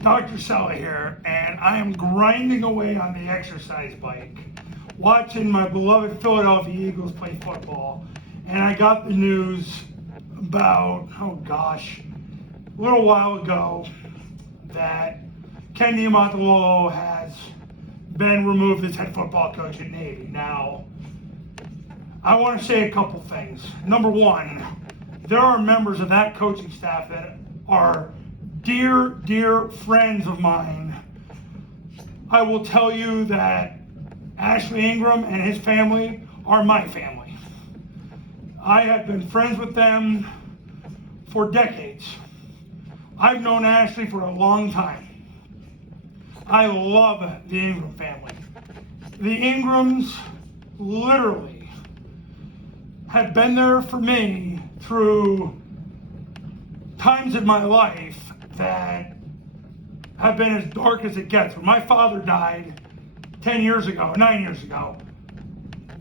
Dr. Sella here, and I am grinding away on the exercise bike, watching my beloved Philadelphia Eagles play football, and I got the news about, a little while ago that Ken Niumatalolo has been removed as head football coach at Navy. Now, I want to say a couple things. Number one, there are members of that coaching staff that are dear friends of mine. I will tell you that Ashley Ingram and his family are my family. I have been friends with them for decades. I've known Ashley for a long time. I love the Ingram family. The Ingrams literally have been there for me through times in my life that have been as dark as it gets. When my father died 9 years ago,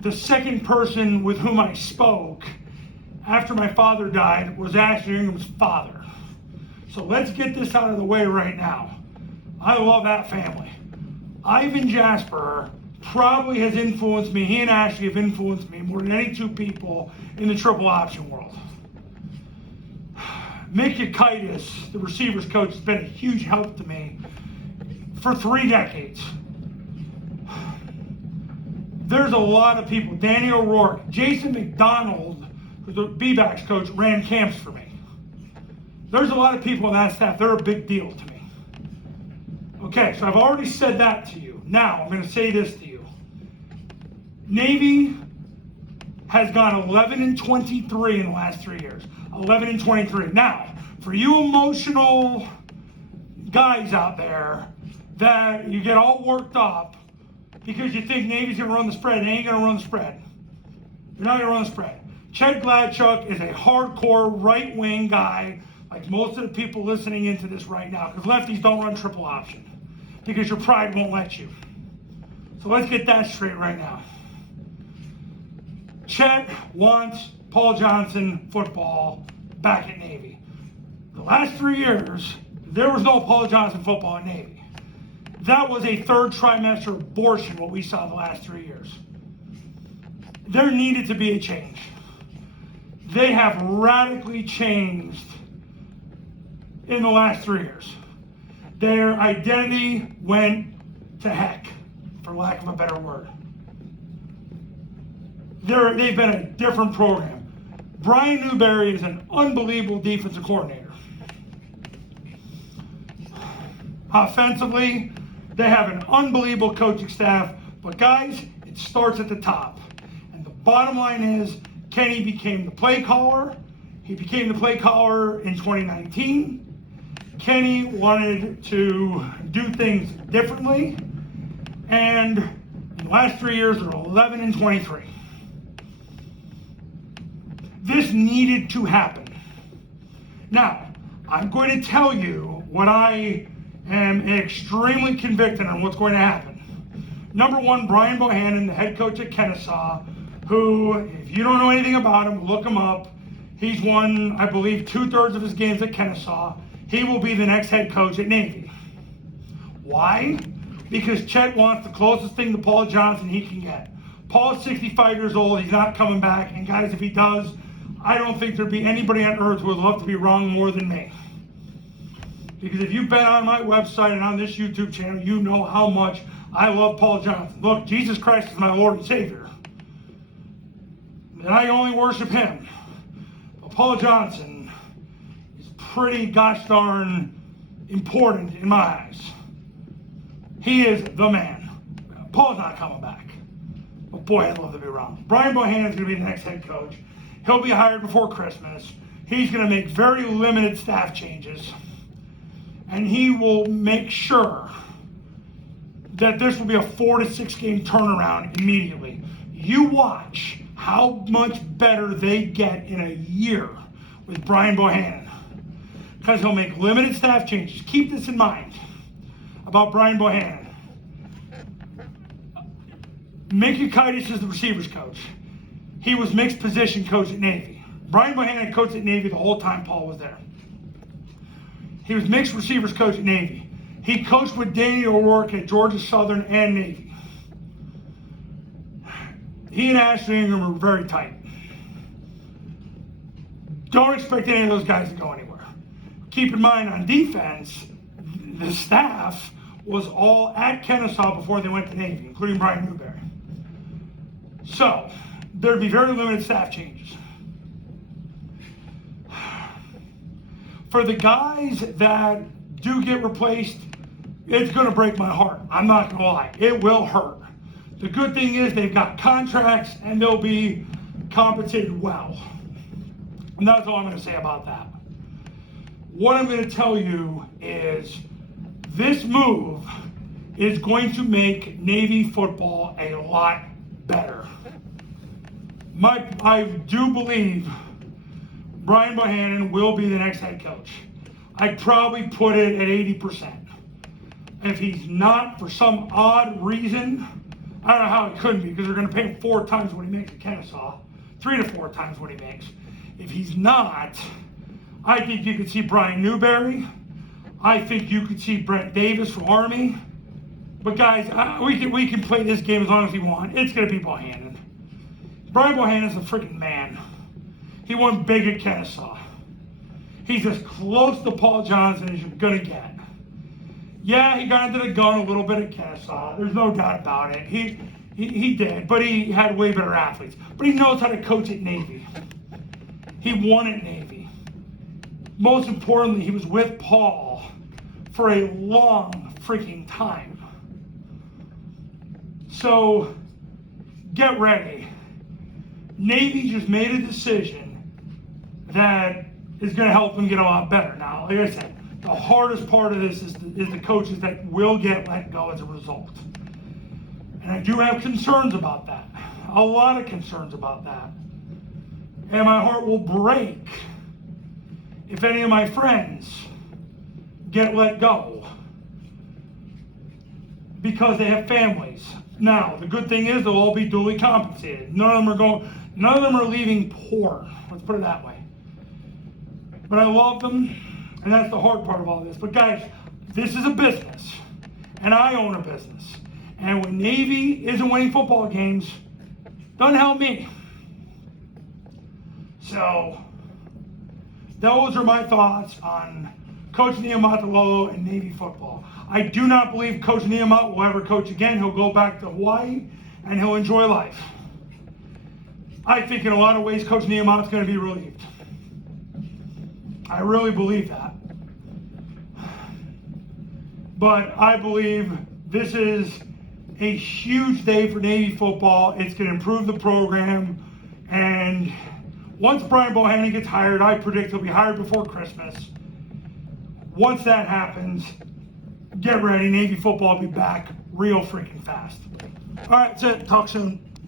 the second person with whom I spoke after my father died was Ashley Ingram's father. So let's get this out of the way right now. I love that family. Ivan Jasper probably has influenced me. He and Ashley have influenced me more than any two people in the triple option world. Mick Yakitis, the receivers coach, has been a huge help to me for 3 decades. There's a lot of people. Danny O'Rourke, Jason McDonald, who's the B-backs coach, ran camps for me. There's a lot of people on that staff. They're a big deal to me. Okay, so I've already said that to you. Now, I'm going to say this to you. Navy has gone 11-23 in the last 3 years. 11-23. Now, for you emotional guys out there that you get all worked up because you think Navy's going to run the spread, they ain't going to run the spread. They're not going to run the spread. Chet Gladchuk is a hardcore right-wing guy, like most of the people listening into this right now, because lefties don't run triple option because your pride won't let you. So let's get that straight right now. Chet wants Paul Johnson football back at Navy. The last 3 years, there was no Paul Johnson football at Navy. That was a third trimester abortion, what we saw the last 3 years. There needed to be a change. They have radically changed in the last 3 years. Their identity went to heck, for lack of a better word. They've been a different program. Brian Newberry is an unbelievable defensive coordinator. Offensively, they have an unbelievable coaching staff, but guys, it starts at the top. And the bottom line is, Kenny became the play caller. He became the play caller in 2019. Kenny wanted to do things differently, and in the last 3 years, they're 11-23. This needed to happen. Now, I'm going to tell you what I am extremely convicted on what's going to happen. Number one, Brian Bohannon, the head coach at Kennesaw, who, if you don't know anything about him, look him up. He's won, I believe, 2/3 of his games at Kennesaw. He will be the next head coach at Navy. Why? Because Chet wants the closest thing to Paul Johnson he can get. Paul's 65 years old. He's not coming back. And guys, if he does, I don't think there'd be anybody on earth who would love to be wrong more than me. Because if you've been on my website and on this YouTube channel, you know how much I love Paul Johnson. Look, Jesus Christ is my Lord and Savior. And I only worship him. But Paul Johnson is pretty gosh darn important in my eyes. He is the man. Paul's not coming back. But boy, I'd love to be wrong. Brian Bohannon's going to be the next head coach. He'll be hired before Christmas. He's going to make very limited staff changes. And he will make sure that this will be a 4 to 6 game turnaround immediately. You watch how much better they get in a year with Brian Bohannon. Because he'll make limited staff changes. Keep this in mind about Brian Bohannon. Mick Yakitis is the receivers coach. He was mixed position coach at Navy. Brian Bohannon coached at Navy the whole time Paul was there. He was mixed receivers coach at Navy. He coached with Danny O'Rourke at Georgia Southern and Navy. He and Ashton Ingram are very tight. Don't expect any of those guys to go anywhere. Keep in mind, on defense, the staff was all at Kennesaw before they went to Navy, including Brian Newberry. So, there'd be very limited staff changes. For the guys that do get replaced, it's going to break my heart. I'm not going to lie. It will hurt. The good thing is they've got contracts and they'll be compensated well. And that's all I'm going to say about that. What I'm going to tell you is this move is going to make Navy football a lot better. I do believe Brian Bohannon will be the next head coach. I'd probably put it at 80%. If he's not, for some odd reason, I don't know how it couldn't be, because they're going to pay him 4 times what he makes at Kennesaw, 3 to 4 times what he makes. If he's not, I think you could see Brian Newberry. I think you could see Brent Davis from Army. But guys, we can play this game as long as we want. It's going to be Bohannon. Brian Bohannon's a freaking man. He won big at Kennesaw. He's as close to Paul Johnson as you're going to get. Yeah, he got into the gun a little bit at Kennesaw. There's no doubt about it. He did, but he had way better athletes. But he knows how to coach at Navy. He won at Navy. Most importantly, he was with Paul for a long freaking time. So, get ready. Navy just made a decision that is going to help them get a lot better. Now, like I said, the hardest part of this is the coaches that will get let go as a result. And I do have concerns about that. A lot of concerns about that. And my heart will break if any of my friends get let go because they have families. Now, the good thing is they'll all be duly compensated. None of them are leaving poor. Let's put it that way. But I love them, and that's the hard part of all this. But guys, this is a business, and I own a business. And when Navy isn't winning football games, doesn't help me. So, those are my thoughts on Coach Niumatalolo and Navy football. I do not believe Coach Niumat will ever coach again. He'll go back to Hawaii, and he'll enjoy life. I think in a lot of ways, Coach Niumat is going to be relieved. I really believe that. But I believe this is a huge day for Navy football. It's going to improve the program. And once Brian Bohannon gets hired, I predict he'll be hired before Christmas. Once that happens, get ready. Navy football will be back real freaking fast. All right, that's it. Talk soon.